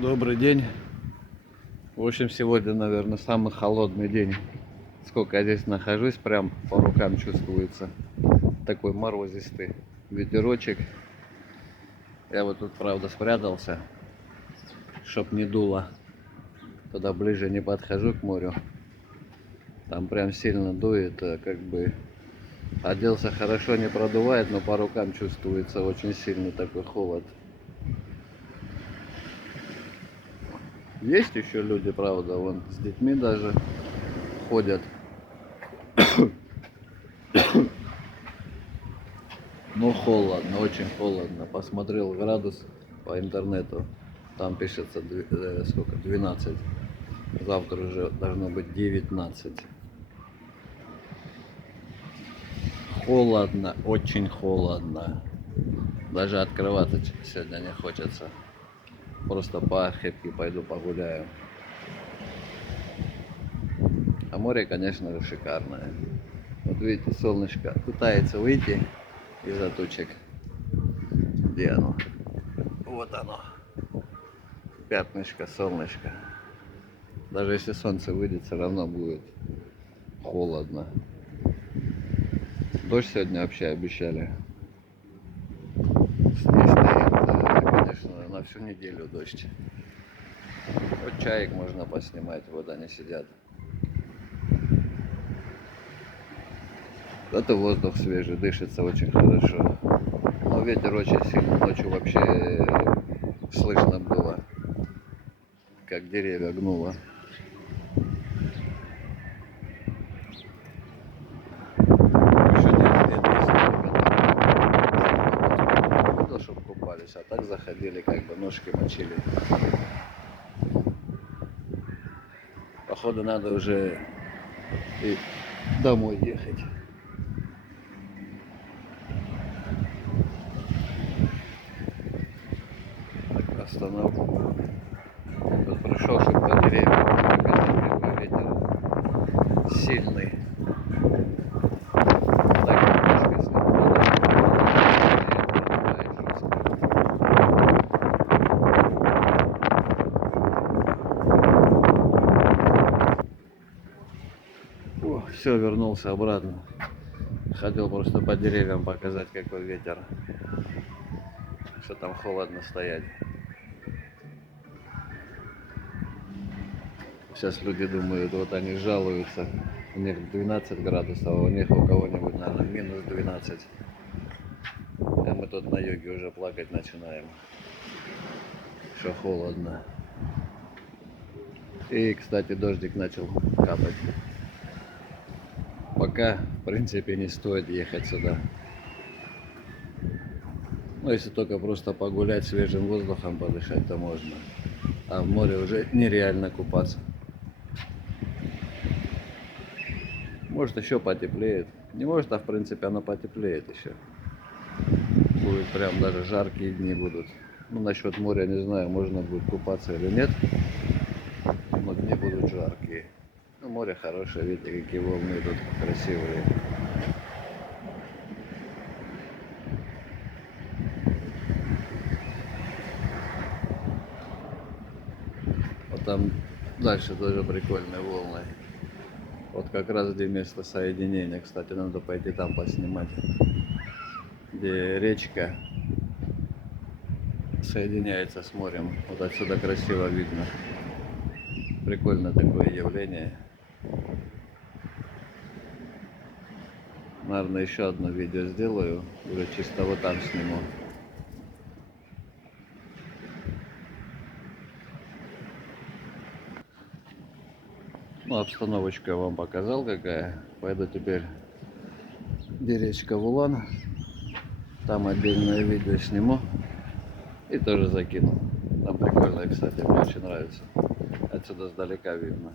Добрый день. В общем, сегодня, наверное, самый холодный день. Сколько я здесь нахожусь, прям по рукам чувствуется. Такой морозистый ветерочек. Я вот тут, правда, спрятался, чтоб не дуло. Туда ближе не подхожу к морю. Там прям сильно дует, как бы оделся хорошо, не продувает, но по рукам чувствуется очень сильный такой холод. Есть еще люди, правда, вон с детьми даже ходят. Ну, холодно, очень холодно. Посмотрел градус по интернету. Там пишется сколько? 12. Завтра уже должно быть 19. Холодно, очень холодно. Даже открываться сегодня не хочется. Просто по Архипке пойду погуляю. А море, конечно же, шикарное. Вот видите, солнышко пытается выйти из-за тучек. Где оно? Вот оно. Пятнышко, солнышко. Даже если солнце выйдет, все равно будет холодно. Дождь сегодня вообще обещали. Здесь стоит, конечно, на всю неделю дождь. Вот чаек можно поснимать, вот они сидят. Это воздух свежий, дышится очень хорошо. Но ветер очень сильный, ночью вообще слышно было, как деревья гнуло. Еще нет, чтобы купались, а так заходили, как бы ножки мочили. Походу надо уже и домой ехать. Так, остановку. Тут пришел, чтобы по деревьям, какой ветер сильный. Так, немножко снимаю. О, все, вернулся обратно. Хотел просто по деревьям показать, какой ветер. Что там холодно стоять. Сейчас люди думают, вот они жалуются, у них 12 градусов, а у них у кого-нибудь, наверное, минус 12. А мы тут на юге уже плакать начинаем, что холодно. И, кстати, дождик начал капать. Пока, в принципе, не стоит ехать сюда. Ну, если только просто погулять, свежим воздухом подышать, то можно. А в море уже нереально купаться. Может, еще потеплеет. Не может, а в принципе оно потеплеет еще. Будет прям даже жаркие дни будут. Ну, насчет моря не знаю, можно будет купаться или нет. Но дни будут жаркие. Ну, море хорошее, видите, какие волны тут красивые. Вот там дальше тоже прикольные волны. Вот как раз где место соединения, кстати, надо пойти там поснимать. Где речка соединяется с морем. Вот отсюда красиво видно. Прикольно такое явление. Наверное, еще одно видео сделаю. Уже чисто вот там сниму. Ну, обстановочку я вам показал какая. Пойду теперь где речка Вулан. Там отдельное видео сниму. И тоже закину. Там прикольно, кстати, мне очень нравится. Отсюда сдалека видно.